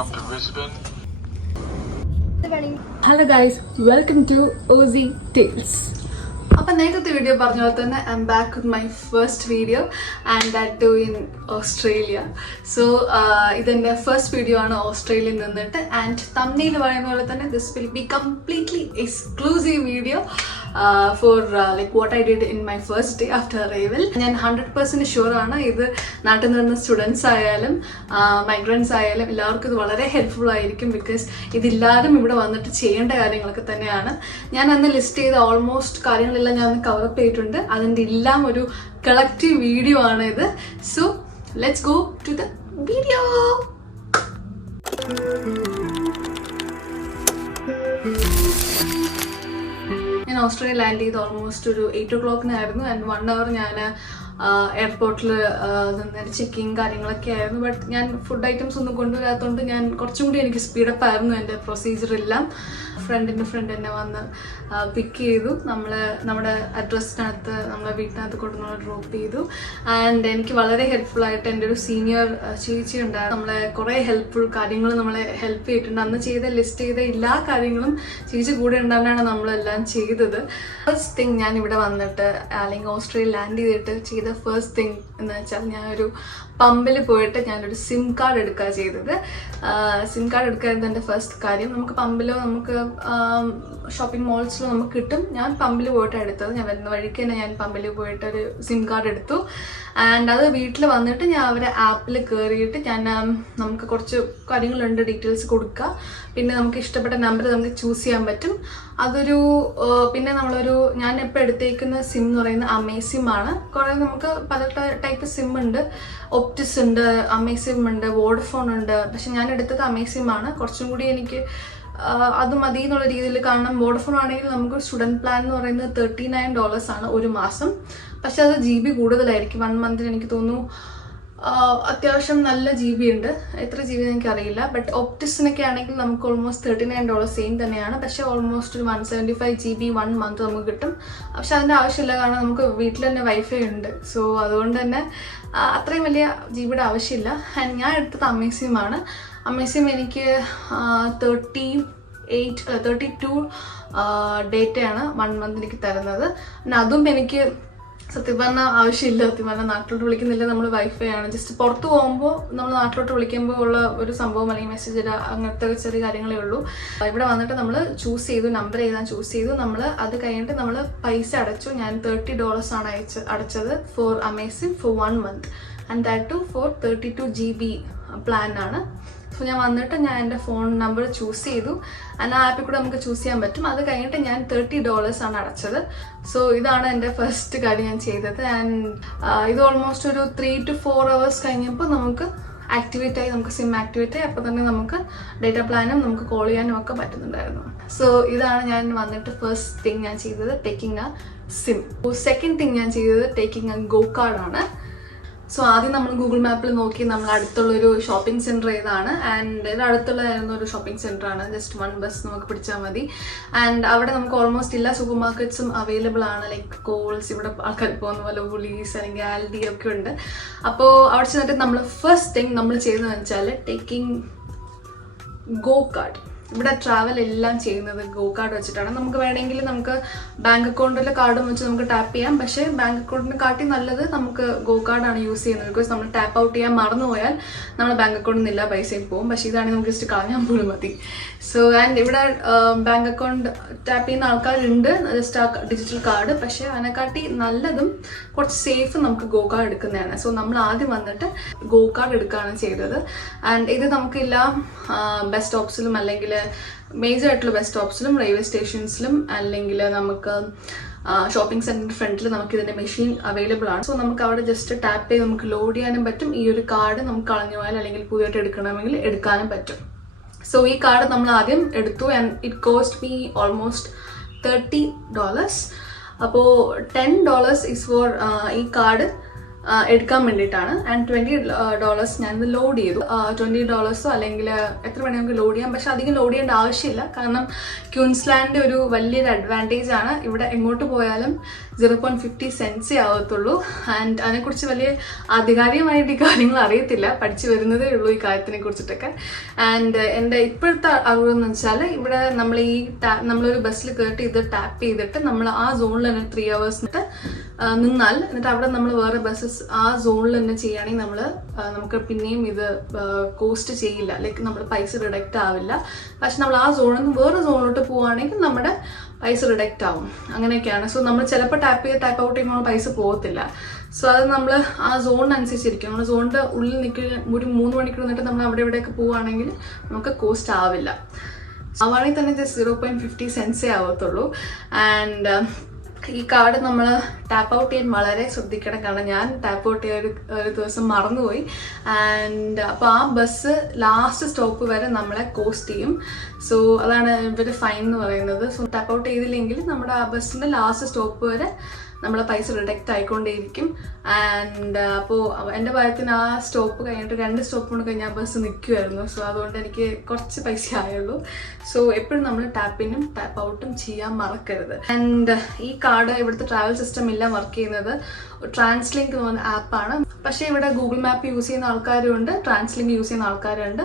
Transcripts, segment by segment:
Welcome to Brisbane. Hello guys, welcome to Ozzy Tales. അപ്പോൾ നേരത്തെ video പറഞ്ഞ പോലെ തന്നെ I am back with my first video and that to in Australia. So ഇതെൻ്റെ first video ആണ് ഓസ്ട്രേലിയയിൽ നിന്നിട്ട്. ആൻഡ് തംബ്നെയിൽ പറയുന്ന പോലെ തന്നെ this will be completely exclusive video for like what I did in my first day after arrival. ഞാൻ 100% sure ആണ് ഇത് നാട്ടിൽ നിന്ന് സ്റ്റുഡൻസ് ആയാലും മൈഗ്രൻസ് ആയാലും എല്ലാവർക്കും ഇത് വളരെ ഹെൽപ്ഫുൾ ആയിരിക്കും. ബിക്കോസ് ഇതില്ലാരും ഇവിടെ വന്നിട്ട് ചെയ്യേണ്ട കാര്യങ്ങളൊക്കെ തന്നെയാണ്. ഞാൻ അന്ന് ലിസ്റ്റ് ചെയ്ത ഓൾമോസ്റ്റ് കാര്യങ്ങളെല്ലാം ഞാൻ ഒന്ന് കവറപ്പ് ചെയ്തിട്ടുണ്ട്. അതിൻ്റെ എല്ലാം ഒരു കളക്റ്റീവ് വീഡിയോ ആണ് ഇത്. So let's go to the video. ഞാൻ ഓസ്ട്രേലിയ ലാൻഡ് ചെയ്ത് ഓൾമോസ്റ്റ് ഒരു 8 o'clock ആൻഡ് 1 hour ഞാൻ എയർപോർട്ടിൽ നിന്നിട്ട് ചെക്കിങ് കാര്യങ്ങളൊക്കെ ആയിരുന്നു. ബട്ട് ഞാൻ ഫുഡ് ഐറ്റംസ് ഒന്നും കൊണ്ടുവരാത്തതുകൊണ്ട് ഞാൻ കുറച്ചും കൂടി എനിക്ക് സ്പീഡപ്പ് ആയിരുന്നു എൻ്റെ പ്രൊസീജിയർ എല്ലാം. ഫ്രണ്ടിൻ്റെ ഫ്രണ്ട് എന്നെ വന്ന് പിക്ക് ചെയ്തു. നമ്മുടെ അഡ്രസ്സിനകത്ത് നമ്മളെ വീട്ടിനകത്ത് കൊണ്ട് നമ്മൾ ഡ്രോപ്പ് ചെയ്തു. ആൻഡ് എനിക്ക് വളരെ ഹെൽപ്ഫുൾ ആയിട്ട് എൻ്റെ ഒരു സീനിയർ ചേച്ചി ഉണ്ടായിരുന്നു. നമ്മളെ കുറേ ഹെൽപ്ഫുൾ കാര്യങ്ങൾ നമ്മളെ ഹെൽപ്പ് ചെയ്തിട്ടുണ്ട്. അന്ന് ലിസ്റ്റ് ചെയ്ത എല്ലാ കാര്യങ്ങളും ചേച്ചി കൂടെ ഉണ്ടാകാനാണ് നമ്മളെല്ലാം ചെയ്തത്. ഫസ്റ്റ് തിങ് ഞാൻ ഇവിടെ വന്നിട്ട് അല്ലെങ്കിൽ ഓസ്ട്രേലിയ ലാൻഡ് ചെയ്തിട്ട് ചെയ്ത ഫസ്റ്റ് തിങ് എന്ന് വെച്ചാൽ ഞാനൊരു പമ്പിൽ പോയിട്ട് ഞാനൊരു സിം കാർഡ് എടുക്കുക ചെയ്തത്. സിം കാർഡ് എടുക്കായിരുന്നു എൻ്റെ ഫസ്റ്റ് കാര്യം. നമുക്ക് പമ്പിലോ നമുക്ക് ഷോപ്പിംഗ് മോൾസിലോ നമുക്ക് കിട്ടും. ഞാൻ പമ്പിൽ പോയിട്ടാണ് എടുത്തത്. ഞാൻ വരുന്ന വഴിക്ക് തന്നെ ഞാൻ പമ്പിൽ പോയിട്ട് ഒരു സിം കാർഡ് എടുത്തു. ആൻഡ് അത് വീട്ടിൽ വന്നിട്ട് ഞാൻ അവരെ ആപ്പിൽ കയറിയിട്ട് നമുക്ക് കുറച്ച് കാര്യങ്ങളുണ്ട്, ഡീറ്റെയിൽസ് കൊടുക്കുക. പിന്നെ നമുക്ക് ഇഷ്ടപ്പെട്ട നമ്പർ നമുക്ക് ചൂസ് ചെയ്യാൻ പറ്റും. പിന്നെ ഞാൻ ഇപ്പോൾ എടുത്തേക്കുന്ന സിം എന്ന് പറയുന്നത് അമേസിം ആണ്. കുറേ നമുക്ക് പല ടൈപ്പ് സിം ഉണ്ട്. ഒപ്റ്റിസ് ഉണ്ട്, അമേസിം ഉണ്ട്, വോഡഫോൺ ഉണ്ട്. പക്ഷെ ഞാൻ എടുത്തത് അമേസിം ആണ്. കുറച്ചും കൂടി എനിക്ക് അത് മതി എന്നുള്ള രീതിയിൽ. കാരണം വോഡഫോൺ ആണെങ്കിൽ നമുക്ക് സ്റ്റുഡൻറ്റ് പ്ലാൻ എന്ന് പറയുന്നത് $39 ആണ് ഒരു മാസം. പക്ഷെ അത് GB കൂടുതലായിരിക്കും. 1 month എനിക്ക് തോന്നുന്നു അത്യാവശ്യം നല്ല GB ഉണ്ട്. എത്ര GB എനിക്കറിയില്ല. ബട്ട് ഒപ്റ്റിസിനൊക്കെ ആണെങ്കിൽ നമുക്ക് ഓൾമോസ്റ്റ് $39 സെയിം തന്നെയാണ്. പക്ഷേ ഓൾമോസ്റ്റ് ഒരു 175 GB 1 month നമുക്ക് കിട്ടും. പക്ഷെ അതിൻ്റെ ആവശ്യമില്ല, കാരണം നമുക്ക് വീട്ടിൽ തന്നെ വൈഫൈ ഉണ്ട്. സോ അതുകൊണ്ട് തന്നെ അത്രയും വലിയ GB ആവശ്യമില്ല. ആൻഡ് ഞാൻ എടുത്തത് അമേസിം ആണ്. അമേസിം എനിക്ക് 32 ഡേറ്റയാണ് 1 month എനിക്ക് തരുന്നത്. പിന്നെ അതും എനിക്ക് സത്യം പറഞ്ഞാൽ ആവശ്യമില്ല. സത്യം പറഞ്ഞാൽ നാട്ടിലോട്ട് വിളിക്കുന്നില്ല, നമ്മൾ വൈഫൈ ആണ്. ജസ്റ്റ് പുറത്ത് പോകുമ്പോൾ നമ്മൾ നാട്ടിലോട്ട് വിളിക്കുമ്പോൾ ഉള്ള ഒരു സംഭവം അല്ലെങ്കിൽ മെസ്സേജ് ഇടുക, അങ്ങനത്തെ ചെറിയ കാര്യങ്ങളേ ഉള്ളൂ. ഇവിടെ വന്നിട്ട് നമ്മൾ ചൂസ് ചെയ്തു, നമ്പർ എഴുതാൻ ചൂസ് ചെയ്തു. നമ്മൾ അത് കഴിഞ്ഞിട്ട് നമ്മൾ പൈസ അടച്ചു. ഞാൻ $30 ആണ് അടച്ചത് ഫോർ അമേസിം for 1 month and that to for 32 GB plan ആണ്. സോ ഞാൻ വന്നിട്ട് ഞാൻ എൻ്റെ ഫോൺ നമ്പർ ചൂസ് ചെയ്തു. ആ ആപ്പിൽ കൂടെ നമുക്ക് ചൂസ് ചെയ്യാൻ പറ്റും. അത് കഴിഞ്ഞിട്ട് ഞാൻ $30 ആണ് അടച്ചത്. സോ ഇതാണ് എൻ്റെ ഫസ്റ്റ് കാര്യം ഞാൻ ചെയ്തത്. ആൻഡ് ഇത് ഓൾമോസ്റ്റ് ഒരു 3 to 4 hours കഴിഞ്ഞപ്പോൾ നമുക്ക് ആക്ടിവേറ്റ് ആയി, നമുക്ക് സിം ആക്ടിവേറ്റ് ആയി. അപ്പോൾ തന്നെ നമുക്ക് ഡേറ്റ പ്ലാനും നമുക്ക് കോൾ ചെയ്യാനും ഒക്കെ പറ്റുന്നുണ്ടായിരുന്നു. സോ ഇതാണ് ഞാൻ വന്നിട്ട് ഫസ്റ്റ് തിങ് ഞാൻ ചെയ്തത്, taking A SIM. Second thing ഞാൻ ചെയ്തത് ടേക്കിംഗ് എ ഗോ കാർഡാണ്. സോ ആദ്യം നമ്മൾ ഗൂഗിൾ മാപ്പിൽ നോക്കി നമ്മൾ അടുത്തുള്ളൊരു ഷോപ്പിംഗ് സെൻറ്റർ ഏതാണ്. ആൻഡ് ഇത് അടുത്തുള്ളതായിരുന്നു ഒരു ഷോപ്പിംഗ് സെൻറ്റർ ആണ്. ജസ്റ്റ് 1 bus നമുക്ക് പിടിച്ചാൽ മതി. ആൻഡ് അവിടെ നമുക്ക് ഓൾമോസ്റ്റ് എല്ലാ സൂപ്പർ മാർക്കറ്റ്സും അവൈലബിൾ ആണ്. ലൈക്ക് കോൾസ്, ഇവിടെ ആൾക്കാർ പോകുന്ന പോലെ വുളീസ് അല്ലെങ്കിൽ ആൽഡി ഒക്കെ ഉണ്ട്. അപ്പോൾ അവിടെ ചെന്നിട്ട് നമ്മൾ ഫസ്റ്റ് തിങ് നമ്മൾ ചെയ്തതെന്ന് വെച്ചാൽ ടേക്കിംഗ് ഗോ കാർഡ്. ഇവിടെ ട്രാവൽ എല്ലാം ചെയ്യുന്നത് ഗോ കാർഡ് വെച്ചിട്ടാണ്. നമുക്ക് വേണമെങ്കിൽ നമുക്ക് ബാങ്ക് അക്കൗണ്ടിലെ കാർഡും വെച്ച് നമുക്ക് ടാപ്പ് ചെയ്യാം. പക്ഷേ ബാങ്ക് അക്കൗണ്ടിനെ കാട്ടി നല്ലത് നമുക്ക് ഗോ കാർഡാണ് യൂസ് ചെയ്യുന്നത്. ബിക്കോസ് നമ്മൾ ടാപ്പ് ഔട്ട് ചെയ്യാൻ മറന്നുപോയാൽ നമ്മൾ ബാങ്ക് അക്കൗണ്ടിൽ നിന്ന് എല്ലാ പൈസയും പോകും. പക്ഷേ ഇതാണെങ്കിൽ നമുക്ക് ജസ്റ്റ് കളഞ്ഞാൽ പോലും മതി. സോ ആൻഡ് ഇവിടെ ബാങ്ക് അക്കൗണ്ട് ടാപ്പ് ചെയ്യുന്ന ആൾക്കാരുണ്ട്, ജസ്റ്റ് ആ ഡിജിറ്റൽ കാർഡ്. പക്ഷേ അതിനെക്കാട്ടി നല്ലതും കുറച്ച് സേഫ് നമുക്ക് ഗോ കാർഡ് എടുക്കുന്നതാണ്. സോ നമ്മൾ ആദ്യം വന്നിട്ട് ഗോ കാർഡ് എടുക്കുകയാണ് ചെയ്തത്. ആൻഡ് ഇത് നമുക്ക് എല്ലാ ബസ് സ്റ്റോപ്സിലും അല്ലെങ്കിൽ മേജർ ആയിട്ടുള്ള ബസ് സ്റ്റോപ്സിലും റെയിൽവേ സ്റ്റേഷൻസിലും അല്ലെങ്കിൽ നമുക്ക് ഷോപ്പിംഗ് സെൻറ്ററിൻ്റെ ഫ്രണ്ടിൽ നമുക്ക് ഇതിൻ്റെ മെഷീൻ അവൈലബിൾ ആണ്. സോ നമുക്ക് അവിടെ ജസ്റ്റ് ടാപ്പ് ചെയ്ത് നമുക്ക് ലോഡ് ചെയ്യാനും പറ്റും. ഈ ഒരു കാർഡ് നമുക്ക് കളഞ്ഞു പോയാൽ അല്ലെങ്കിൽ പുതിയതായിട്ട് എടുക്കണമെങ്കിൽ എടുക്കാനും പറ്റും. സോ ഈ കാർഡ് നമ്മൾ ആദ്യം എടുത്തു. And it cost me almost $30. അപ്പോൾ $10 ഈസ് ഫോർ ഈ കാർഡ് എടുക്കാൻ വേണ്ടിയിട്ടാണ്. ആൻഡ് $20 ഞാനിത് ലോഡ് ചെയ്തു. $20 അല്ലെങ്കിൽ എത്ര വേണമെങ്കിൽ നമുക്ക് ലോഡ് ചെയ്യാം. പക്ഷെ അധികം ലോഡ് ചെയ്യേണ്ട ആവശ്യമില്ല. കാരണം ക്യൂൻസ്ലാൻഡ് ഒരു വലിയൊരു അഡ്വാൻറ്റേജ് ആണ്. ഇവിടെ എങ്ങോട്ട് പോയാലും 0.50 cents ആവത്തുള്ളൂ. ആൻഡ് അതിനെക്കുറിച്ച് വലിയ ആധികാരികമായിട്ട് ഈ കാര്യങ്ങൾ അറിയത്തില്ല, പഠിച്ചു വരുന്നതേ ഉള്ളൂ ഈ കാര്യത്തിനെ കുറിച്ചിട്ടൊക്കെ. ആൻഡ് എൻ്റെ ഇപ്പോഴത്തെ അറിവെന്ന് വെച്ചാൽ ഇവിടെ നമ്മളൊരു ബസ്സിൽ കയറിയിട്ട് ഇത് ടാപ്പ് ചെയ്തിട്ട് നമ്മൾ ആ സോണിൽ തന്നെ 3 hours നിന്നാൽ എന്നിട്ട് അവിടെ നമ്മൾ വേറെ ബസ്സസ് ആ സോണിൽ തന്നെ ചെയ്യുകയാണെങ്കിൽ നമുക്ക് പിന്നെയും ഇത് കോസ്റ്റ് ചെയ്യില്ല, ലൈക്ക് നമ്മൾ പൈസ റിഡക്റ്റ് ആവില്ല. പക്ഷെ നമ്മൾ ആ സോണിൽ നിന്ന് വേറെ സോണിലോട്ട് പോവുകയാണെങ്കിൽ നമ്മുടെ പൈസ റിഡക്റ്റ് ആവും. അങ്ങനെയൊക്കെയാണ്. സോ നമ്മൾ ചിലപ്പോൾ ടാപ്പ് ഔട്ട് ചെയ്യുമ്പോൾ പൈസ പോകത്തില്ല. സോ അത് നമ്മൾ ആ സോണിനനുസരിച്ചിരിക്കും. നമ്മൾ സോണിൻ്റെ ഉള്ളിൽ ഒരു 3 മണിക്കൂർ നിന്നിട്ട് നമ്മൾ അവിടെ ഇവിടെയൊക്കെ പോവുകയാണെങ്കിൽ നമുക്ക് കോസ്റ്റ് ആവില്ല. ആവുകയാണെങ്കിൽ തന്നെ ജസ്റ്റ് 0.50 cents ആവത്തുള്ളൂ. ആൻഡ് ഈ കാർഡ് നമ്മൾ ടാപ്പ് ഔട്ട് ചെയ്യാൻ വളരെ ശ്രദ്ധിക്കണം. കാരണം ഞാൻ ടാപ്പ് ഔട്ട് ചെയ്യാൻ ഒരു ദിവസം മറന്നുപോയി. ആൻഡ് അപ്പോൾ ആ ബസ് ലാസ്റ്റ് സ്റ്റോപ്പ് വരെ നമ്മളെ കോസ്റ്റ് ചെയ്യും. സോ അതാണ് ഇവർ ഫൈൻ എന്ന് പറയുന്നത്. സോ ടാപ്പ് ഔട്ട് ചെയ്തില്ലെങ്കിൽ നമ്മുടെ ആ ബസ്സിൻ്റെ ലാസ്റ്റ് സ്റ്റോപ്പ് വരെ നമ്മളെ പൈസ റിഡക്റ്റ് ആയിക്കൊണ്ടേയിരിക്കും. ആൻഡ് അപ്പോൾ എൻ്റെ ഭാഗത്തിന് ആ സ്റ്റോപ്പ് കഴിഞ്ഞിട്ട് 2 സ്റ്റോപ്പ് കൊണ്ട് കഴിഞ്ഞ് ആ ബസ് നിൽക്കുമായിരുന്നു. സോ അതുകൊണ്ട് എനിക്ക് കുറച്ച് പൈസ ആയുള്ളൂ. സോ എപ്പോഴും നമ്മൾ ടാപ്പിനും ടാപ്പ് ഔട്ടും ചെയ്യാൻ മറക്കരുത്. ആൻഡ് ഈ കാർഡ് ഇവിടുത്തെ ട്രാവൽ സിസ്റ്റം എല്ലാം വർക്ക് ചെയ്യുന്നത് ട്രാൻസ്ലിങ്ക് എന്ന് പറഞ്ഞ ആപ്പാണ്. പക്ഷേ ഇവിടെ ഗൂഗിൾ മാപ്പ് യൂസ് ചെയ്യുന്ന ആൾക്കാരുണ്ട്, ട്രാൻസ്ലിങ്ക് യൂസ് ചെയ്യുന്ന ആൾക്കാരുണ്ട്.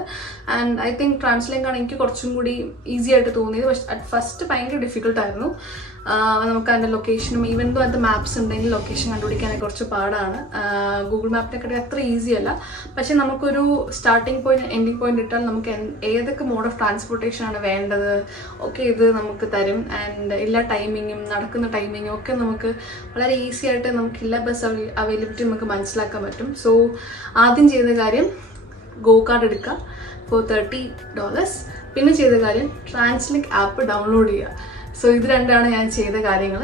ആൻഡ് ഐ തിങ്ക് ട്രാൻസ്ലിങ്ക് ആണ് എനിക്ക് കുറച്ചും കൂടി ഈസി ആയിട്ട് തോന്നിയത്. പക്ഷെ അറ്റ് ഫസ്റ്റ് ഭയങ്കര ഡിഫിക്കൽട്ടായിരുന്നു. നമുക്ക് അതിൻ്റെ ലൊക്കേഷനും ഈവൻ ദോ അതിൻ്റെ മാപ്സ് ഉണ്ടെങ്കിൽ ലൊക്കേഷൻ കണ്ടുപിടിക്കാനൊക്കെ കുറച്ച് പാടാണ്. ഗൂഗിൾ മാപ്പിനെക്കാട്ടി അത്ര ഈസി അല്ല. പക്ഷെ നമുക്കൊരു സ്റ്റാർട്ടിംഗ് പോയിന്റ് എൻഡിങ് പോയിന്റ് ഇട്ടാൽ നമുക്ക് ഏതൊക്കെ മോഡ് ഓഫ് ട്രാൻസ്പോർട്ടേഷൻ ആണ് വേണ്ടത് ഒക്കെ ഇത് നമുക്ക് തരും. ആൻഡ് എല്ലാ ടൈമിങ്ങും നടക്കുന്ന ടൈമിങ്ങും ഒക്കെ നമുക്ക് വളരെ ഈസി ആയിട്ട് നമുക്ക് എല്ലാ ബസ് അവൈലബിലിറ്റി നമുക്ക് മനസ്സിലാക്കാൻ പറ്റും. സോ ആദ്യം ചെയ്ത കാര്യം ഗോ കാർഡ് എടുക്കുക for $30. പിന്നെ ചെയ്ത കാര്യം ട്രാൻസ്ലിങ്ക് ആപ്പ് ഡൗൺലോഡ് ചെയ്യുക. സോ ഇത് രണ്ടാണ് ഞാൻ ചെയ്ത കാര്യങ്ങൾ.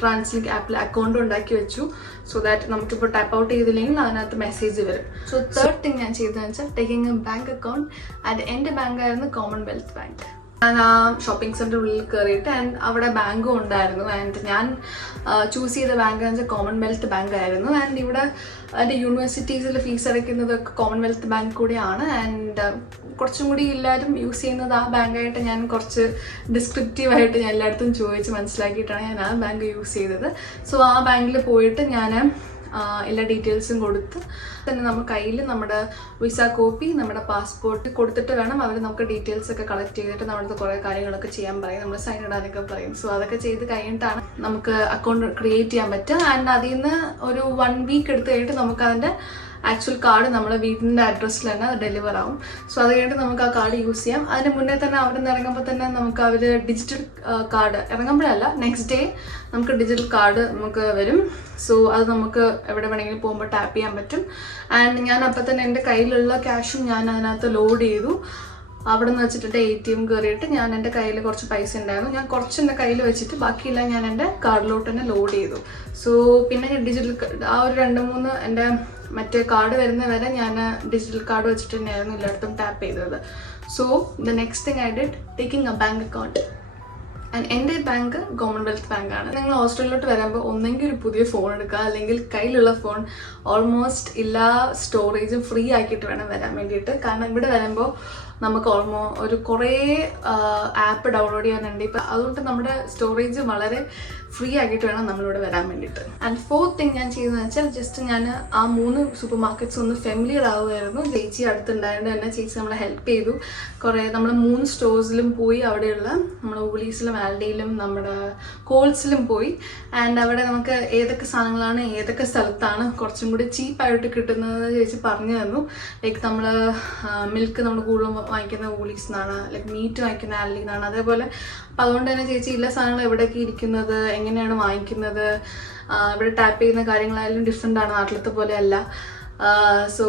ട്രാൻസ്ലിങ്ക് ആപ്പിൽ അക്കൗണ്ട് ഉണ്ടാക്കി വെച്ചു. സോ ദാറ്റ് നമുക്കിപ്പോൾ ടാപ്പ് ഔട്ട് ചെയ്തില്ലെങ്കിൽ അതിനകത്ത് മെസ്സേജ് വരും. സോ തേർഡ് തിങ് ഞാൻ ചെയ്തതെന്ന് വെച്ചാൽ taking A bank account. And എൻ്റെ ബാങ്കായിരുന്നു കോമൺവെൽത്ത് ബാങ്ക്. ഞാൻ ആ ഷോപ്പിംഗ് സെൻറ്റർ ഉള്ളിൽ കയറിയിട്ട് ആൻഡ് അവിടെ ബാങ്കും ഉണ്ടായിരുന്നു. ആൻഡ് ഞാൻ ചൂസ് ചെയ്ത ബാങ്ക് എന്ന് വെച്ചാൽ കോമൺവെൽത്ത് ബാങ്ക് ആയിരുന്നു. ആൻഡ് ഇവിടെ എൻ്റെ യൂണിവേഴ്സിറ്റീസിൽ ഫീസ് അടയ്ക്കുന്നതൊക്കെ കോമൺവെൽത്ത് ബാങ്ക് കൂടിയാണ്. ആൻഡ് കുറച്ചും കൂടി എല്ലാവരും യൂസ് ചെയ്യുന്നത് ആ ബാങ്കായിട്ട് ഞാൻ കുറച്ച് ഡിസ്ക്രിപ്റ്റീവായിട്ട് ഞാൻ എല്ലായിടത്തും ചോദിച്ച് മനസ്സിലാക്കിയിട്ടാണ് ഞാൻ ആ ബാങ്ക് യൂസ് ചെയ്തത്. സോ ആ ബാങ്കിൽ പോയിട്ട് ഞാൻ എല്ലാ ഡീറ്റെയിൽസും കൊടുത്ത് തന്നെ നമ്മൾ കയ്യിൽ നമ്മുടെ വിസ കോപ്പി, നമ്മുടെ പാസ്പോർട്ട് കൊടുത്തിട്ട് വേണം അവർ നമുക്ക് ഡീറ്റെയിൽസ് ഒക്കെ കളക്ട് ചെയ്തിട്ട് നമ്മുടെ കുറേ കാര്യങ്ങളൊക്കെ ചെയ്യാൻ പറയും, നമ്മൾ സൈൻ ഇടാനൊക്കെ പറയും. സോ അതൊക്കെ ചെയ്ത് കഴിഞ്ഞിട്ടാണ് നമുക്ക് അക്കൗണ്ട് ക്രിയേറ്റ് ചെയ്യാൻ പറ്റുക. ആൻഡ് അതിൽ നിന്ന് ഒരു 1 week എടുത്ത് കഴിഞ്ഞിട്ട് നമുക്ക് അതിൻ്റെ ആക്ച്വൽ കാർഡ് നമ്മുടെ വീടിൻ്റെ അഡ്രസ്സിൽ തന്നെ ഡെലിവർ ആവും. സോ അത് കഴിഞ്ഞിട്ട് നമുക്ക് ആ കാർഡ് യൂസ് ചെയ്യാം. അതിന് മുന്നേ തന്നെ അവിടെ നിന്ന് ഇറങ്ങുമ്പോൾ തന്നെ നമുക്ക് അവർ ഡിജിറ്റൽ കാർഡ്, ഇറങ്ങുമ്പോഴല്ല നെക്സ്റ്റ് ഡേ നമുക്ക് ഡിജിറ്റൽ കാർഡ് നമുക്ക് വരും. സോ അത് നമുക്ക് എവിടെ വേണമെങ്കിലും പോകുമ്പോൾ ടാപ്പ് ചെയ്യാൻ പറ്റും. ആൻഡ് ഞാൻ അപ്പം തന്നെ എൻ്റെ കയ്യിലുള്ള ക്യാഷും ഞാൻ അതിനകത്ത് ലോഡ് ചെയ്തു. അവിടെ നിന്ന് വെച്ചിട്ട് ATM കയറിയിട്ട് ഞാൻ എൻ്റെ കയ്യിൽ കുറച്ച് പൈസ ഉണ്ടായിരുന്നു. ഞാൻ കുറച്ച് എൻ്റെ കയ്യിൽ വെച്ചിട്ട് ബാക്കിയെല്ലാം ഞാൻ എൻ്റെ കാർഡിലോട്ട് തന്നെ ലോഡ് ചെയ്തു. സോ പിന്നെ ഞാൻ ഡിജിറ്റൽ ആ ഒരു 2-3 എൻ്റെ മറ്റേ കാർഡ് വരുന്ന വരെ ഞാൻ ഡിജിറ്റൽ കാർഡ് വെച്ചിട്ട് തന്നെയായിരുന്നു എല്ലായിടത്തും ടാപ്പ് ചെയ്തത്. So the next thing I did taking A bank account. And എൻ്റെ ബാങ്ക് കോമൺവെൽത്ത് ബാങ്കാണ്. നിങ്ങൾ ഓസ്ട്രേലിയയിലോട്ട് വരുമ്പോൾ ഒന്നെങ്കിൽ ഒരു പുതിയ ഫോൺ എടുക്കുക, അല്ലെങ്കിൽ കയ്യിലുള്ള ഫോൺ ഓൾമോസ്റ്റ് എല്ലാ സ്റ്റോറേജും ഫ്രീ ആക്കിയിട്ട് വേണം വരാൻ വേണ്ടിയിട്ട്. കാരണം ഇവിടെ വരുമ്പോൾ നമുക്ക് ഒരു കുറേ ആപ്പ് ഡൗൺലോഡ് ചെയ്യാനുണ്ട്. ഇപ്പം അതുകൊണ്ട് നമ്മുടെ സ്റ്റോറേജ് വളരെ ഫ്രീ ആക്കിയിട്ട് വേണം നമ്മളിവിടെ വരാൻ വേണ്ടിയിട്ട്. ആൻഡ് ഫോർത്ത് തിങ് ഞാൻ ചെയ്തതെന്ന് വെച്ചാൽ ജസ്റ്റ് ഞാൻ ആ 3 സൂപ്പർ മാർക്കറ്റ്സ് ഒന്ന് ഫെമിലിയർ ആവുമായിരുന്നു. ചേച്ചി അടുത്തുണ്ടായതുകൊണ്ട് തന്നെ ചേച്ചി നമ്മളെ ഹെൽപ്പ് ചെയ്തു. നമ്മൾ 3 സ്റ്റോഴ്സിലും പോയി, അവിടെയുള്ള നമ്മുടെ ഊളീസിലും ആൽഡിയിലും നമ്മുടെ കോൾസിലും പോയി. ആൻഡ് അവിടെ നമുക്ക് ഏതൊക്കെ സാധനങ്ങളാണ് ഏതൊക്കെ സ്ഥലത്താണ് കുറച്ചും കൂടി ചീപ്പായിട്ട് കിട്ടുന്നത് ചേച്ചി പറഞ്ഞു തന്നു. ലൈക്ക് നമ്മൾ മിൽക്ക് നമ്മൾ കൂടുതലും വാങ്ങിക്കുന്ന ഊളീസ് നിന്നാണ്, ലൈക്ക് മീറ്റ് വാങ്ങിക്കുന്ന ആൽഡിയിൽ നിന്നാണ്. അതേപോലെ അപ്പം അതുകൊണ്ട് തന്നെ ചേച്ചി എല്ലാ സാധനങ്ങളും എവിടെയൊക്കെ ഇരിക്കുന്നത്, എങ്ങനെയാണ് വാങ്ങിക്കുന്നത്, ഇവിടെ ടാപ്പ് ചെയ്യുന്ന കാര്യങ്ങളായാലും ഡിഫറെൻ്റ് ആണ്, നാട്ടിലത്തെ പോലെ അല്ല. സോ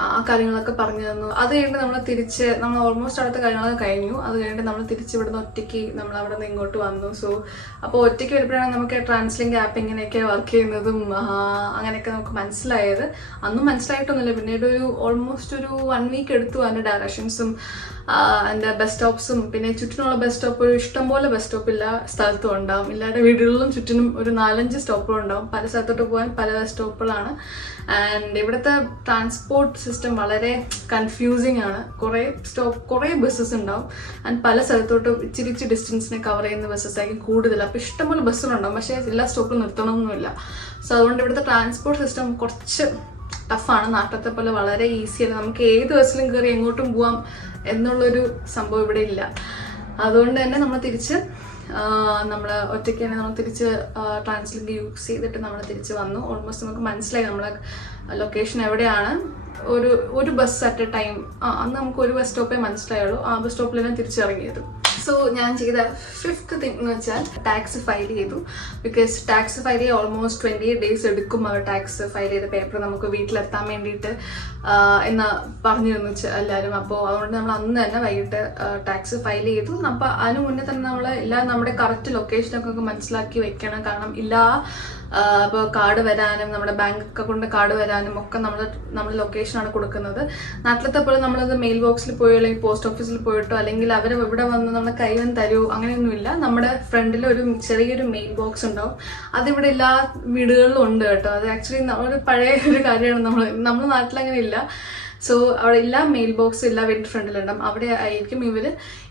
ആ കാര്യങ്ങളൊക്കെ പറഞ്ഞു തന്നു. അത് കഴിഞ്ഞിട്ട് നമ്മൾ ഓൾമോസ്റ്റ് അടുത്ത കാര്യങ്ങളൊക്കെ കഴിഞ്ഞു. അത് കഴിഞ്ഞിട്ട് നമ്മൾ തിരിച്ച് ഇവിടുന്ന് ഒറ്റയ്ക്ക് നമ്മൾ അവിടെ നിന്ന് ഇങ്ങോട്ട് വന്നു. സോ അപ്പോൾ ഒറ്റയ്ക്ക് വരുമ്പോഴാണ് നമുക്ക് ട്രാൻസ്ലിങ്ക് ആപ്പ് എങ്ങനെയൊക്കെ വർക്ക് ചെയ്യുന്നതും അങ്ങനെയൊക്കെ നമുക്ക് മനസ്സിലായത്. അന്നും മനസ്സിലായിട്ടൊന്നുമില്ല. പിന്നീട് ഓൾമോസ്റ്റ് ഒരു 1 week എടുത്തു അതിൻ്റെ ഡയറക്ഷൻസും എൻ്റെ ബസ് സ്റ്റോപ്സും പിന്നെ ചുറ്റിനുള്ള ബസ് സ്റ്റോപ്പ് ഒരു ഇഷ്ടംപോലെ ബസ് സ്റ്റോപ്പ് എല്ലാ സ്ഥലത്തും ഉണ്ടാവും. എല്ലാവരുടെ വീടുകളിലും ചുറ്റിനും ഒരു 4-5 സ്റ്റോപ്പുകൾ ഉണ്ടാവും. പല സ്ഥലത്തോട്ട് പോകാൻ പല ബസ് സ്റ്റോപ്പുകളാണ്. ആൻഡ് ഇവിടുത്തെ ട്രാൻസ്പോർട്ട് സിസ്റ്റം വളരെ കൺഫ്യൂസിങ് ആണ്. കുറേ ബസ്സസ് ഉണ്ടാവും. ആൻഡ് പല സ്ഥലത്തോട്ടും ഇച്ചിരി ഡിസ്റ്റൻസിനെ കവർ ചെയ്യുന്ന ബസ്സസ് ആയിരിക്കും കൂടുതൽ. അപ്പോൾ ഇഷ്ടംപോലെ ബസ്സുകളുണ്ടാവും, പക്ഷേ എല്ലാ സ്റ്റോപ്പിലും നിർത്തണമെന്നൊന്നുമില്ല. സോ അതുകൊണ്ട് ഇവിടുത്തെ ട്രാൻസ്പോർട്ട് സിസ്റ്റം കുറച്ച് ടഫാണ്. നാട്ടിലത്തെ പോലെ വളരെ ഈസിയാണ്. നമുക്ക് ഏത് ബസ്സിലും കയറി എങ്ങോട്ടും പോവാം എന്നുള്ളൊരു സംഭവം ഇവിടെ ഇല്ല. അതുകൊണ്ട് തന്നെ നമ്മൾ ഒറ്റയ്ക്ക് തന്നെ നമ്മൾ തിരിച്ച് ട്രാൻസ്ലിങ്ക് യൂസ് ചെയ്തിട്ട് നമ്മൾ തിരിച്ച് വന്നു. ഓൾമോസ്റ്റ് നമുക്ക് മനസ്സിലായി നമ്മളെ ലൊക്കേഷൻ എവിടെയാണ്. ഒരു ബസ് അറ്റ് എ ടൈം അന്ന് നമുക്ക് ഒരു ബസ് സ്റ്റോപ്പേ മനസ്സിലായുള്ളൂ. ആ ബസ് സ്റ്റോപ്പിൽ തന്നെ തിരിച്ചിറങ്ങിയത്. സോ ഞാൻ ചെയ്ത 5th തിങ് എന്ന് വെച്ചാൽ ടാക്സ് ഫയൽ ചെയ്തു. ബിക്കോസ് ടാക്സ് ഫയൽ ചെയ്യാൻ ഓൾമോസ്റ്റ് 28 days എടുക്കും. അവർ ടാക്സ് ഫയൽ ചെയ്ത പേപ്പർ നമുക്ക് വീട്ടിലെത്താൻ വേണ്ടിയിട്ട് എന്ന് പറഞ്ഞിരുന്നു എല്ലാവരും. അപ്പോൾ അതുകൊണ്ട് നമ്മൾ അന്ന് തന്നെ വൈകിട്ട് ടാക്സ് ഫയൽ ചെയ്തു. അപ്പോൾ അതിന് മുന്നേ തന്നെ നമ്മൾ നമ്മുടെ കറക്റ്റ് ലൊക്കേഷനൊക്കെ മനസ്സിലാക്കി വെക്കണം. കാരണം ഇപ്പോൾ കാർഡ് വരാനും നമ്മുടെ ബാങ്ക് അക്കൗണ്ട് കാർഡ് വരാനും ഒക്കെ നമ്മൾ ലൊക്കേഷനാണ് കൊടുക്കുന്നത്. നാട്ടിലത്തെ പോലെ നമ്മളത് മെയിൽ ബോക്സിൽ പോയോ അല്ലെങ്കിൽ പോസ്റ്റ് ഓഫീസിൽ പോയിട്ടോ അല്ലെങ്കിൽ അവർ ഇവിടെ വന്ന് നമ്മുടെ കൈവന്ന് തരുമോ അങ്ങനെയൊന്നുമില്ല. നമ്മുടെ ഫ്രണ്ടിൽ ഒരു ചെറിയൊരു മെയിൽ ബോക്സ് ഉണ്ടാവും. അതിവിടെ എല്ലാ വീടുകളിലും ഉണ്ട് കേട്ടോ. അത് ആക്ച്വലി ഒരു പഴയ ഒരു കാര്യമാണ്. നമ്മുടെ നാട്ടിലങ്ങനെ ഇല്ല. സോ അവിടെ എല്ലാ മെയിൽ ബോക്സും എല്ലാ വീട്ടിൽ ഫ്രണ്ടിലുണ്ടാവും. അവിടെ ആയിരിക്കും ഇവർ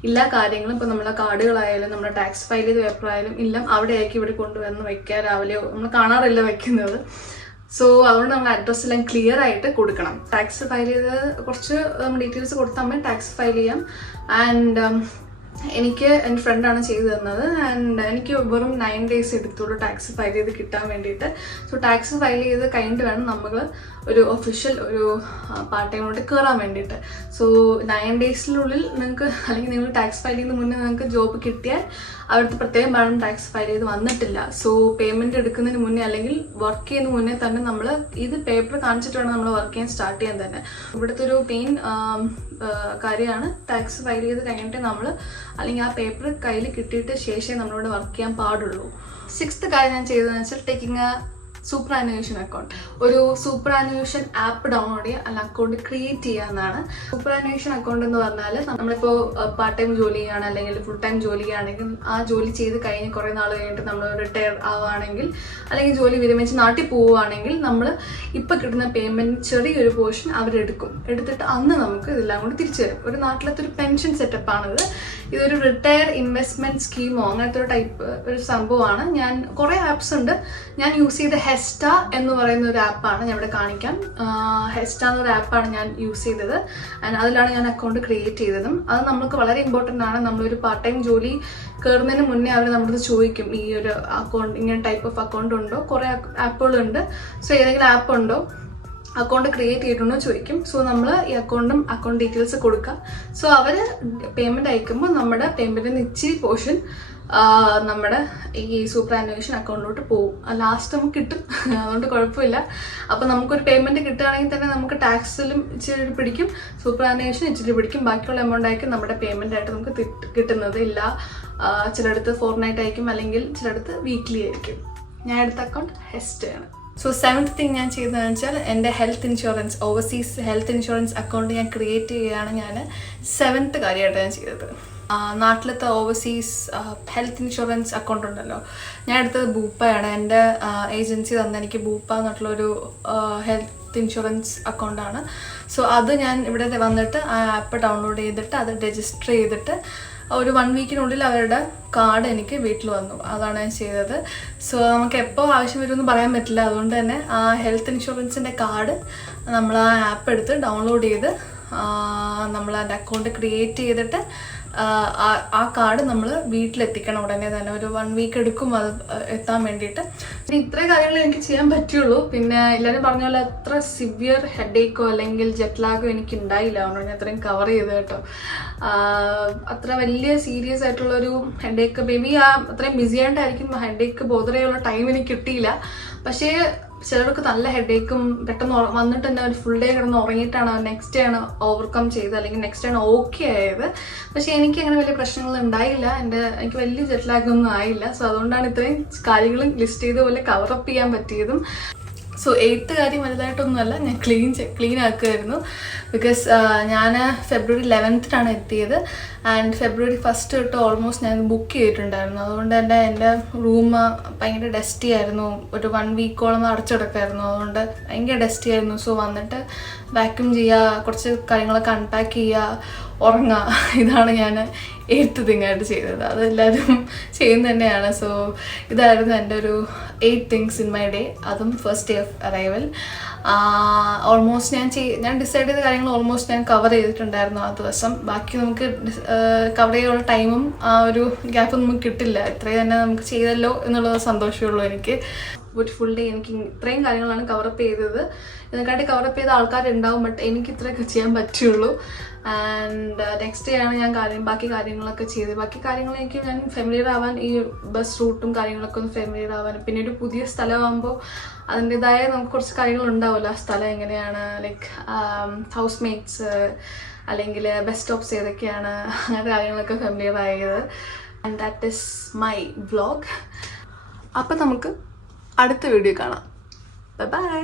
എല്ലാ കാര്യങ്ങളും ഇപ്പോൾ നമ്മുടെ കാർഡുകളായാലും നമ്മുടെ ടാക്സ് ഫയൽ ചെയ്ത പേപ്പർ ആയാലും എല്ലാം അവിടെ ആയിരിക്കും ഇവിടെ കൊണ്ടുവന്ന് വെക്കുക. രാവിലെയോ നമ്മൾ കാണാറില്ല വെക്കുന്നത്. സോ അതുകൊണ്ട് നമ്മൾ അഡ്രസ്സ് എല്ലാം ക്ലിയർ ആയിട്ട് കൊടുക്കണം. ടാക്സ് ഫയൽ ചെയ്ത് കുറച്ച് ഡീറ്റെയിൽസ് കൊടുത്താൽ ടാക്സ് ഫയൽ ചെയ്യാം. ആൻഡ് എനിക്ക് എൻ്റെ ഫ്രണ്ടാണ് ചെയ്തു തന്നത്. ആൻഡ് എനിക്ക് വെറും 9 days എടുത്തുള്ളൂ ടാക്സ് ഫയൽ ചെയ്ത് കിട്ടാൻ വേണ്ടിയിട്ട്. സോ ടാക്സ് ഫയൽ ചെയ്ത് കഴിഞ്ഞിട്ട് വേണം നമ്മൾ ഒരു ഒഫീഷ്യൽ ഒരു പാർട്ട് ടൈമിലോട്ട് കയറാൻ വേണ്ടിയിട്ട്. സോ 9 daysനുള്ളിൽ നിങ്ങൾക്ക് അല്ലെങ്കിൽ നിങ്ങൾ ടാക്സ് ഫയൽ ചെയ്യുന്ന മുന്നേ നിങ്ങൾക്ക് ജോബ് കിട്ടിയാൽ അവിടുത്തെ പ്രത്യേകം കാരണം ടാക്സ് ഫയൽ ചെയ്ത് വന്നിട്ടില്ല. സോ പേയ്മെൻറ്റ് എടുക്കുന്നതിന് മുന്നേ അല്ലെങ്കിൽ വർക്ക് ചെയ്യുന്ന മുന്നേ തന്നെ നമ്മൾ ഇത് പേപ്പർ കാണിച്ചിട്ട് വേണം നമ്മൾ വർക്ക് ചെയ്യാൻ സ്റ്റാർട്ട് ചെയ്യാൻ തന്നെ. ഇവിടുത്തെ ഒരു മെയിൻ കാര്യമാണ് ടാക്സ് ഫയൽ ചെയ്ത് കഴിഞ്ഞിട്ട് നമ്മൾ അല്ലെങ്കിൽ ആ പേപ്പർ കയ്യിൽ കിട്ടിയിട്ട് ശേഷമേ നമ്മളിവിടെ വർക്ക് ചെയ്യാൻ പാടുള്ളൂ. 6th കാര്യം ഞാൻ ചെയ്തതെന്ന് വെച്ചാൽ ടേക്കിംഗ് സൂപ്പറാനുവേഷൻ അക്കൗണ്ട്. ഒരു സൂപ്പറാനുവേഷൻ ആപ്പ് ഡൗൺലോഡ് ചെയ്യുക, അല്ല അക്കൗണ്ട് ക്രിയേറ്റ് ചെയ്യുക എന്നാണ്. സൂപ്പറാനുവേഷൻ അക്കൗണ്ട് എന്ന് പറഞ്ഞാൽ നമ്മളിപ്പോൾ പാർട്ട് ടൈം ജോലി ചെയ്യുകയാണ് അല്ലെങ്കിൽ ഫുൾ ടൈം ജോലി ചെയ്യുകയാണെങ്കിൽ ആ ജോലി ചെയ്ത് കഴിഞ്ഞ് കുറേ നാൾ കഴിഞ്ഞിട്ട് നമ്മൾ റിട്ടയർ ആവുകയാണെങ്കിൽ അല്ലെങ്കിൽ ജോലി വിരമിച്ച് നാട്ടിൽ പോവുകയാണെങ്കിൽ നമ്മൾ ഇപ്പോൾ കിട്ടുന്ന പേയ്മെൻറ്റ് ചെറിയൊരു പോർഷൻ എടുത്തിട്ട് അന്ന് നമുക്ക് ഇതെല്ലാം കൂടി തിരിച്ചു തരും. ഒരു നാട്ടിലത്തെ ഒരു പെൻഷൻ സെറ്റപ്പാണിത്. ഇതൊരു റിട്ടയർ ഇൻവെസ്റ്റ്മെൻറ്റ് സ്കീമോ അങ്ങനത്തെ ഒരു ടൈപ്പ് ഒരു സംഭവമാണ്. കുറേ ആപ്സ് ഉണ്ട്. ഞാൻ യൂസ് ചെയ്ത ഹെസ്റ്റ എന്ന് പറയുന്ന ഒരു ആപ്പാണ് ഞാൻ ഇവിടെ കാണിക്കാം. ഹെസ്റ്റ എന്നൊരു ആപ്പാണ് ഞാൻ യൂസ് ചെയ്തത്. ആൻഡ് അതിലാണ് ഞാൻ അക്കൗണ്ട് ക്രിയേറ്റ് ചെയ്തതും. അത് നമുക്ക് വളരെ ഇമ്പോർട്ടൻ്റ് ആണ്. നമ്മളൊരു പാർട്ട് ടൈം ജോലി കയറുന്നതിന് മുന്നേ അവർ നമ്മുടെ ചോദിക്കും ഈ ഒരു അക്കൗണ്ട് ഇങ്ങനെ ടൈപ്പ് ഓഫ് അക്കൗണ്ട് ഉണ്ടോ. കുറേ ആപ്പുകളുണ്ട്. സോ ഏതെങ്കിലും ആപ്പ് ഉണ്ടോ, അക്കൗണ്ട് ക്രിയേറ്റ് ചെയ്തിട്ടുണ്ടോ ചോദിക്കും. സോ നമ്മൾ ഈ അക്കൗണ്ട് ഡീറ്റെയിൽസ് കൊടുക്കുക. സോ അവർ പേയ്മെൻറ്റ് അയക്കുമ്പോൾ നമ്മുടെ പേയ്മെൻറ്റിന് ഇച്ചിരി പോർഷൻ നമ്മുടെ ഈ സൂപ്പറാനുവേഷൻ അക്കൗണ്ടിലോട്ട് പോകും. ലാസ്റ്റ് നമുക്ക് കിട്ടും. അതുകൊണ്ട് കുഴപ്പമില്ല. അപ്പോൾ നമുക്കൊരു പേയ്മെൻറ്റ് കിട്ടുകയാണെങ്കിൽ തന്നെ നമുക്ക് ടാക്സിലും ഇച്ചിരി പിടിക്കും, സൂപ്പറാനുവേഷൻ ഇച്ചിരി പിടിക്കും. ബാക്കിയുള്ള എമൗണ്ട് ആയിരിക്കും നമ്മുടെ പേയ്മെൻ്റ് ആയിട്ട് നമുക്ക് കിട്ടുന്നത്. ചിലയിടത്ത് ഫോർട്ട്നൈറ്റ് ആയിരിക്കും, അല്ലെങ്കിൽ ചിലയിടത്ത് വീക്ക്ലി ആയിരിക്കും. ഞാൻ എടുത്ത അക്കൗണ്ട് ഹെസ്റ്റയാണ്. സോ 7th തിങ് ഞാൻ ചെയ്തതെന്ന് വെച്ചാൽ എൻ്റെ health insurance, overseas health insurance account ഞാൻ ക്രിയേറ്റ് ചെയ്യുകയാണ്. ഞാൻ 7th കാര്യമായിട്ട് ഞാൻ ചെയ്തത്. നാട്ടിലത്തെ ഓവർസീസ് ഹെൽത്ത് ഇൻഷുറൻസ് അക്കൗണ്ട് ഉണ്ടല്ലോ, ഞാൻ എടുത്തത് ബൂപ്പയാണ്. എൻ്റെ ഏജൻസി തന്നെ എനിക്ക് ബൂപ്പ എന്നുള്ളൊരു ഹെൽത്ത് ഇൻഷുറൻസ് അക്കൗണ്ടാണ്. സോ അത് ഞാൻ ഇവിടെ വന്നിട്ട് ആ ആപ്പ് ഡൗൺലോഡ് ചെയ്തിട്ട് അത് രജിസ്റ്റർ ചെയ്തിട്ട് ഒരു 1 വീക്കിനുള്ളിൽ അവരുടെ കാർഡ് എനിക്ക് വീട്ടിൽ വന്നു. അതാണ് ഞാൻ ചെയ്തത്. സോ നമുക്ക് എപ്പോൾ ആവശ്യം വരുമെന്ന് പറയാൻ പറ്റില്ല. അതുകൊണ്ട് തന്നെ ആ ഹെൽത്ത് ഇൻഷുറൻസിൻ്റെ കാർഡ് നമ്മൾ ആ ആപ്പ് എടുത്ത് ഡൗൺലോഡ് ചെയ്ത് നമ്മൾ അതിൻ്റെ അക്കൗണ്ട് ക്രിയേറ്റ് ചെയ്തിട്ട് ആ കാർഡ് നമ്മൾ വീട്ടിലെത്തിക്കണം ഉടനെ തന്നെ. ഒരു 1 വീക്ക് എടുക്കും അത് എത്താൻ വേണ്ടിയിട്ട്. പിന്നെ ഇത്രയും കാര്യങ്ങൾ എനിക്ക് ചെയ്യാൻ പറ്റുള്ളൂ. പിന്നെ എല്ലാവരും പറഞ്ഞ പോലെ അത്ര സിവിയർ ഹെഡേക്കോ അല്ലെങ്കിൽ ജെറ്റ് ലാഗോ എനിക്ക് ഉണ്ടായില്ല. അതുകൊണ്ട് ഞാൻ അത്രയും കവർ ചെയ്ത് കേട്ടോ. അത്ര വലിയ സീരിയസ് ആയിട്ടുള്ളൊരു ഹെഡേക്ക്, ബേബി അത്രയും ബിസി ആയിട്ടായിരിക്കും ഹെഡേക്ക് ബോധർ ചെയ്യാനുള്ള ടൈം എനിക്ക് കിട്ടിയില്ല. പക്ഷേ ചിലർക്ക് നല്ല ഹെഡേക്കും പെട്ടെന്ന് വന്നിട്ട് തന്നെ ഒരു ഫുൾ ഡേ കിടന്ന് ഉറങ്ങിയിട്ടാണ് നെക്സ്റ്റ് ഡേ ആണ് ഓവർകം ചെയ്തത്, അല്ലെങ്കിൽ നെക്സ്റ്റ് ഡേ ആണ് ഓക്കെ ആയത്. പക്ഷേ എനിക്ക് അങ്ങനെ വലിയ പ്രശ്നങ്ങൾ ഉണ്ടായില്ല. എനിക്ക് വലിയ ജെറ്റ് ലാഗ് ഒന്നും ആയില്ല. സോ അതുകൊണ്ടാണ് ഇത്രയും കാര്യങ്ങളും ലിസ്റ്റ് ചെയ്ത പോലെ കവറപ്പ് ചെയ്യാൻ പറ്റിയതും. സോ 8th കാര്യം വലുതായിട്ടൊന്നുമല്ല, ഞാൻ ക്ലീൻ ആക്കുമായിരുന്നു. ബിക്കോസ് ഞാൻ ഫെബ്രുവരി 11th എത്തിയത്. ആൻഡ് ഫെബ്രുവരി 1 തൊട്ട് ഓൾമോസ്റ്റ് ഞാൻ ബുക്ക് ചെയ്തിട്ടുണ്ടായിരുന്നു. അതുകൊണ്ട് തന്നെ എൻ്റെ റൂം ഭയങ്കര ഡസ്റ്റി ആയിരുന്നു. ഒരു 1 വീക്കോളം അടച്ചുകിടക്കായിരുന്നു. അതുകൊണ്ട് ഭയങ്കര ഡസ്റ്റി ആയിരുന്നു. സോ വന്നിട്ട് വാക്യൂം ചെയ്യുക, കുറച്ച് കാര്യങ്ങളൊക്കെ അൺപാക്ക് ചെയ്യുക, ഉറങ്ങുക. ഇതാണ് ഞാൻ 8th തിങ്ങായിട്ട് ചെയ്തത്. അതെല്ലാവരും ചെയ്യുന്ന തന്നെയാണ്. സോ ഇതായിരുന്നു എൻ്റെ ഒരു 8 things in my day. അതും first day of arrival. Almost ഞാൻ ഡിസൈഡ് ചെയ്ത കാര്യങ്ങൾ ഓൾമോസ്റ്റ് ഞാൻ കവർ ചെയ്തിട്ടുണ്ടായിരുന്നു ആ ദിവസം. ബാക്കി നമുക്ക് കവർ ചെയ്യാനുള്ള ടൈമും ആ ഒരു ഗ്യാപ്പും നമുക്ക് കിട്ടില്ല. ഇത്രയും തന്നെ നമുക്ക് ചെയ്തല്ലോ എന്നുള്ളത് സന്തോഷമുള്ളൂ എനിക്ക്. ഒരു ഫുൾ ഡേ എനിക്ക് ഇത്രയും കാര്യങ്ങളാണ് കവറപ്പ് ചെയ്തത്. ഇതിനെക്കാട്ടി കവറപ്പ് ചെയ്ത ആൾക്കാരുണ്ടാവും, ബട്ട് എനിക്ക് ഇത്രയൊക്കെ ചെയ്യാൻ പറ്റുള്ളൂ. ആൻഡ് നെക്സ്റ്റ് ഡേ ആണ് ഞാൻ ബാക്കി കാര്യങ്ങളൊക്കെ ചെയ്തത്. ബാക്കി കാര്യങ്ങളെനിക്ക് ഞാൻ ഫെമിലിയർ ആവാൻ, ഈ ബസ് റൂട്ടും കാര്യങ്ങളൊക്കെ ഒന്ന് ഫെമിലിയർ ആവാൻ, പിന്നെ ഒരു പുതിയ സ്ഥലമാകുമ്പോൾ അതിൻ്റെതായ നമുക്ക് കുറച്ച് കാര്യങ്ങൾ ഉണ്ടാവുമല്ലോ. ആ സ്ഥലം എങ്ങനെയാണ്, ലൈക്ക് ഹൗസ് മേറ്റ്സ് അല്ലെങ്കിൽ ബസ് സ്റ്റോപ്സ് ഏതൊക്കെയാണ്, അങ്ങനത്തെ കാര്യങ്ങളൊക്കെ ഫെമിലിയർ ആയത്. And that is my vlog. അപ്പം നമുക്ക് അടുത്ത വീഡിയോ കാണാം. ബൈ.